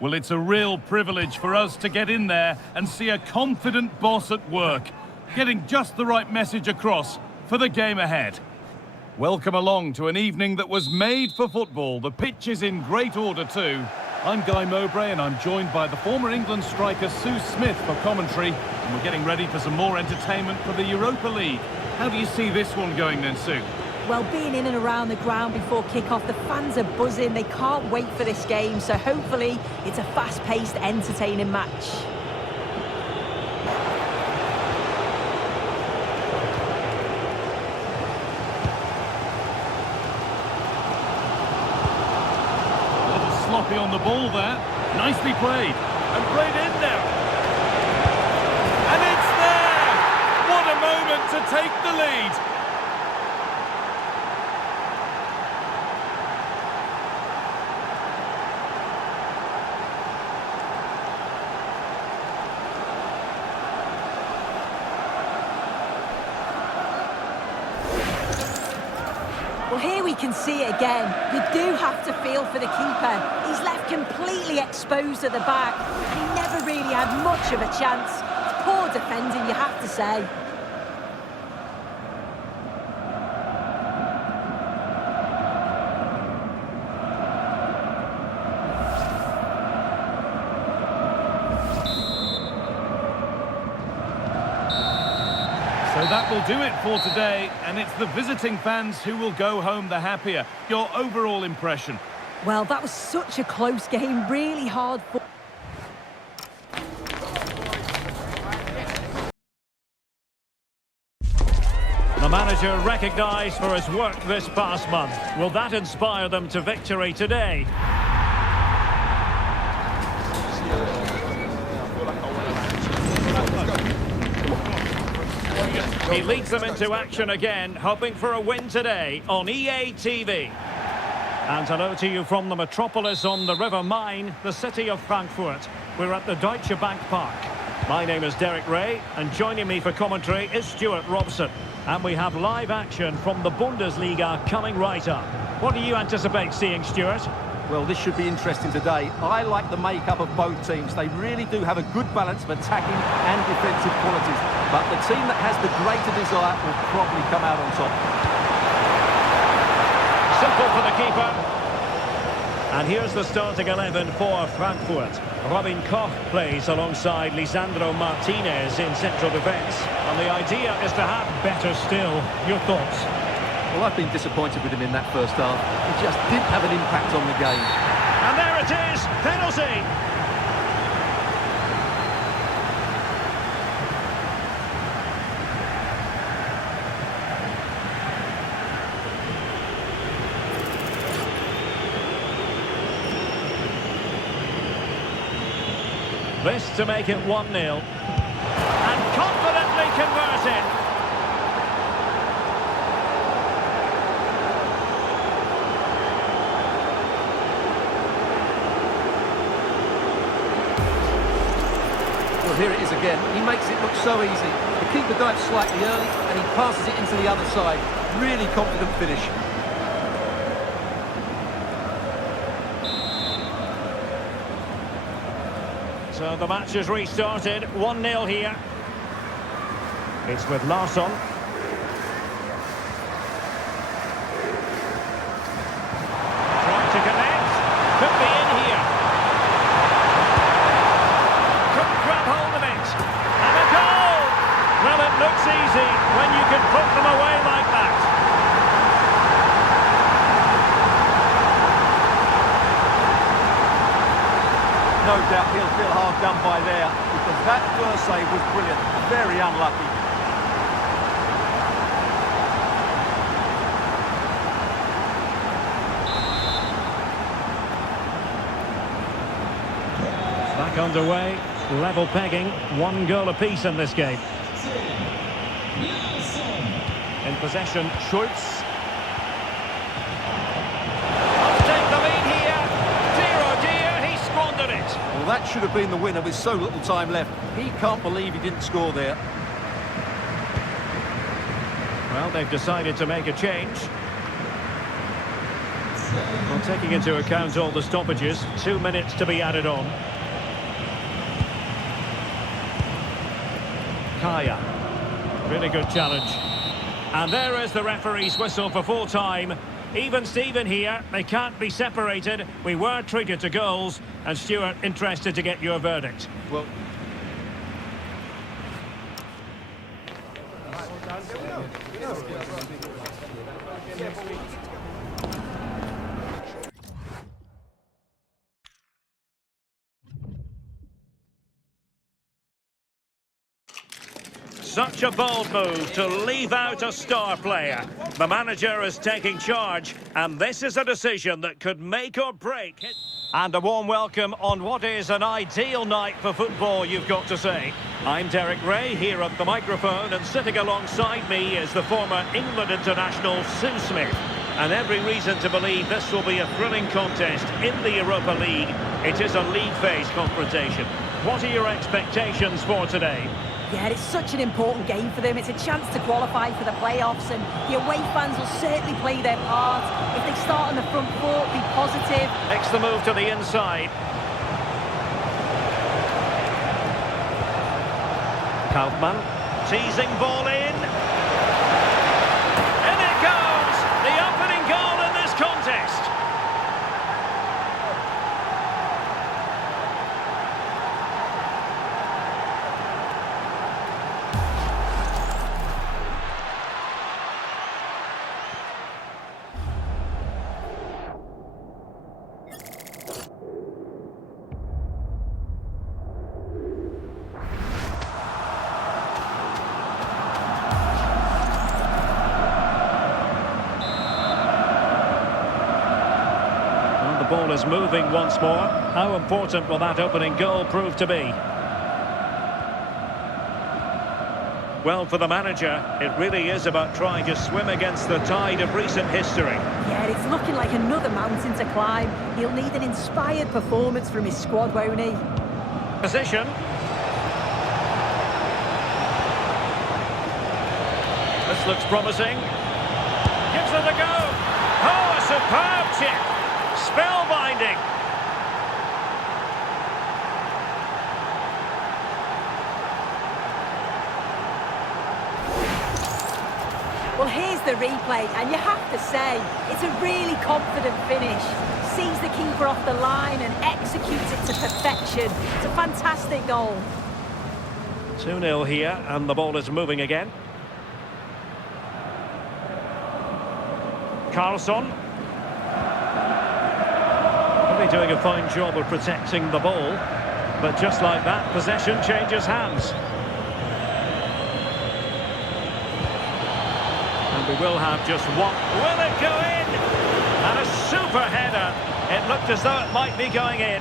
Well, it's a real privilege for us to get in there and see a confident boss at work, getting just the right message across for the game ahead. Welcome along to an evening that was made for football. The pitch is in great order too. I'm Guy Mowbray and I'm joined by the former England striker Sue Smith for commentary, and we're getting ready for some more entertainment for the Europa League. How do you see this one going then, Sue? Well, being in and around the ground before kick-off, the fans are buzzing. They can't wait for this game, so hopefully it's a fast-paced, entertaining match. A little sloppy on the ball there. Nicely played. And played in now. And it's there! What a moment to take the lead. Well, here we can see it again. You do have to feel for the keeper. He's left completely exposed at the back. He never really had much of a chance. It's poor defending, you have to say. So that will do it for today, and it's the visiting fans who will go home the happier. Your overall impression? Well, that was such a close game, really hard for... The manager recognised for his work this past month. Will that inspire them to victory today? He leads them into action again, hoping for a win today on EA TV. And hello to you from the metropolis on the River Main, the city of Frankfurt. We're at the Deutsche Bank Park. My name is Derek Ray, and joining me for commentary is Stuart Robson. And we have live action from the Bundesliga coming right up. What do you anticipate seeing, Stuart? Well, this should be interesting today. I like the makeup of both teams. They really do have a good balance of attacking and defensive qualities. But the team that has the greater desire will probably come out on top. Simple for the keeper. And here's the starting 11 for Frankfurt. Robin Koch plays alongside Lisandro Martinez in central defence. And the idea is to have better still. Your thoughts? Well, I've been disappointed with him in that first half. He just didn't have an impact on the game. And there it is, penalty! This to make it 1-0. And confidently converted. Well, here it is again. He makes it look so easy. The keeper dives slightly early and he passes it into the other side. Really confident finish. So the match has restarted, 1-0 here. It's with Larsson. Trying to connect. Could be in here. Couldn't grab hold of it. And a goal! Well, it looks easy when you can put them away like that. No doubt he'll feel hard done by there, because that first save was brilliant. Very unlucky. Back underway, level pegging, 1 goal apiece in this game. In possession, Schultz. Well, that should have been the winner with so little time left. He can't believe he didn't score there. Well, they've decided to make a change. Well, taking into account all the stoppages, 2 minutes to be added on. Kaya. Really good challenge. And there is the referee's whistle for full time. Even Steven here, they can't be separated. We were treated to goals. And Stuart, interested to get your verdict. Well, Such a bold move to leave out a star player. The manager is taking charge, and this is a decision that could make or break. And a warm welcome on what is an ideal night for football, you've got to say. I'm Derek Ray, here at the microphone, and sitting alongside me is the former England international Sue Smith. And every reason to believe this will be a thrilling contest in the Europa League. It is a league phase confrontation. What are your expectations for today? Yeah, it's such an important game for them. It's a chance to qualify for the playoffs, and the away fans will certainly play their part. If they start on the front foot, be positive. Makes the move to the inside. Kaufmann, teasing ball in. In it goes! The opening goal in this contest. The ball is moving once more. How important will that opening goal prove to be? Well, for the manager, it really is about trying to swim against the tide of recent history. Yeah, it's looking like another mountain to climb. He'll need an inspired performance from his squad, won't he? Position. This looks promising. Gives it a go. Oh, a superb chip. Spellbinding. Well, here's the replay, and you have to say, it's a really confident finish. Sees the keeper off the line and executes it to perfection. It's a fantastic goal. 2-0 here, and the ball is moving again. Carlson. Really doing a fine job of protecting the ball. But just like that, possession changes hands. And we will have just one. Will it go in? And a super header. It looked as though it might be going in.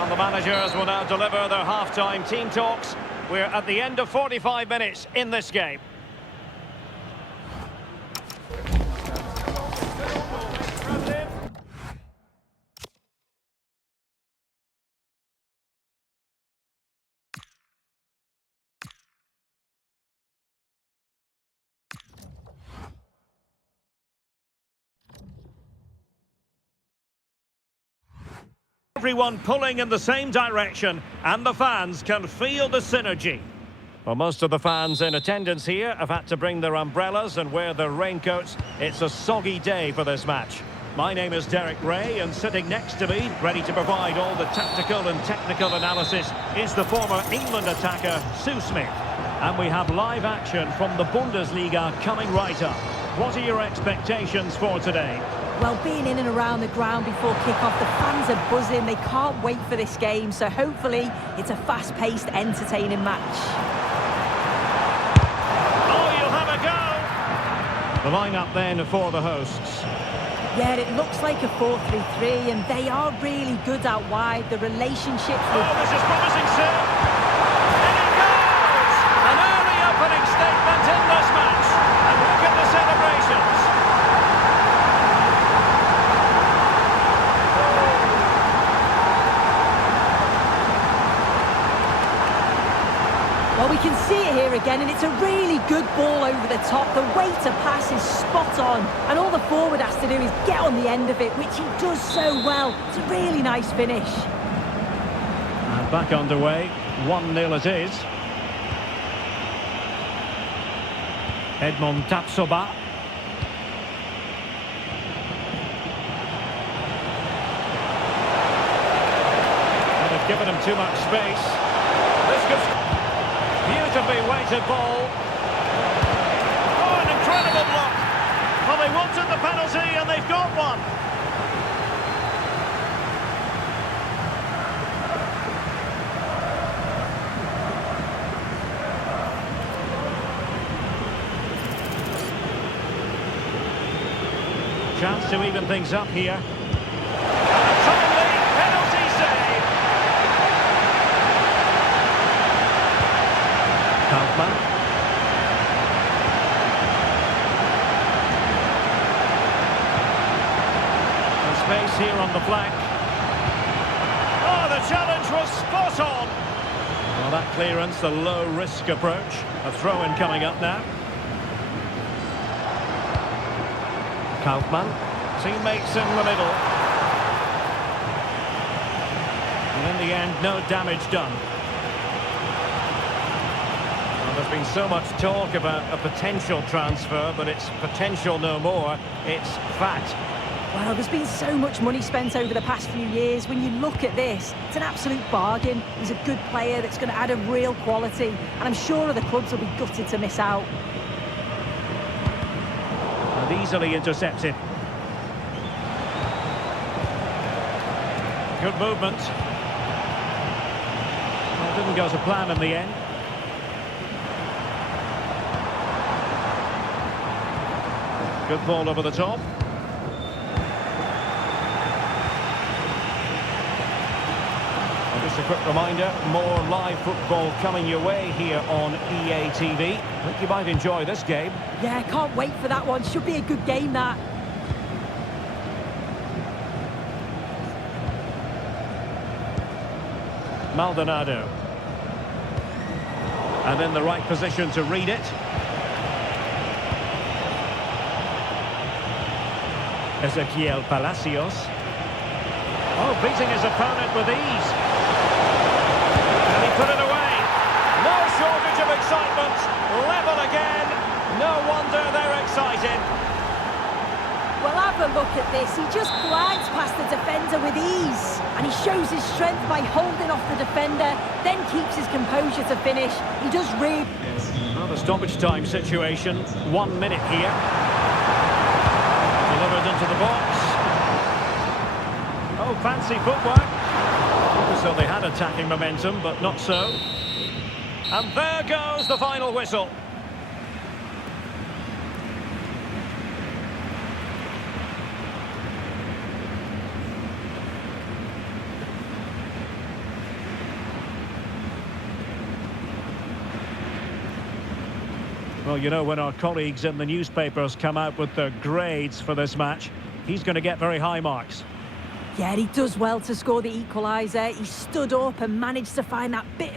And the managers will now deliver their half-time team talks. We're at the end of 45 minutes in this game. Everyone pulling in the same direction, and the fans can feel the synergy. Well, most of the fans in attendance here have had to bring their umbrellas and wear their raincoats. It's a soggy day for this match. My name is Derek Ray, and sitting next to me, ready to provide all the tactical and technical analysis, is the former England attacker, Sue Smith. And we have live action from the Bundesliga coming right up. What are your expectations for today? Well, being in and around the ground before kick-off, the fans are buzzing. They can't wait for this game, so hopefully it's a fast-paced, entertaining match. Oh, you'll have a go! The line-up then for the hosts. Yeah, it looks like a 4-3-3, and they are really good out wide. The relationships with... Oh, this is promising, sir! In it goes! An early opening statement in this match. And look at the celebrations. Well, we can see it here again, and it's a really good ball over the top. The way to pass is spot on, and all the forward has to do is get on the end of it, which he does so well. It's a really nice finish. And back underway, 1-0 it is. Edmond Tapsoba. And they've given him too much space. This goes... Beautifully weighted ball. Oh, an incredible block. Well, they wanted the penalty and they've got one. Chance to even things up here. And a timely penalty save. Kaufmann. And space here on the flank. Oh, the challenge was spot on. Well, that clearance, the low-risk approach. A throw-in coming up now. Kaufmann. Teammates in the middle. And in the end, no damage done. There's been so much talk about a potential transfer, but it's potential no more. It's fact. Well, there's been so much money spent over the past few years. When you look at this, it's an absolute bargain. He's a good player that's going to add a real quality, and I'm sure other clubs will be gutted to miss out. And easily intercepted. Good movement. Well, didn't go to plan in the end. Good ball over the top. And just a quick reminder, more live football coming your way here on EA TV. I think you might enjoy this game. Yeah, can't wait for that one. Should be a good game, that. Maldonado. And in the right position to read it. Ezequiel Palacios. Oh, beating his opponent with ease. And he put it away. No shortage of excitement. Level again. No wonder they're excited. Well, have a look at this. He just glides past the defender with ease. And he shows his strength by holding off the defender, then keeps his composure to finish. He does really... Well, the stoppage time situation. 1 minute here. Delivered into the box. Oh, fancy footwork. So they had attacking momentum, but not so. And there goes the final whistle. Well, you know, when our colleagues in the newspapers come out with their grades for this match, he's going to get very high marks. Yeah, he does well to score the equaliser. He stood up and managed to find that bit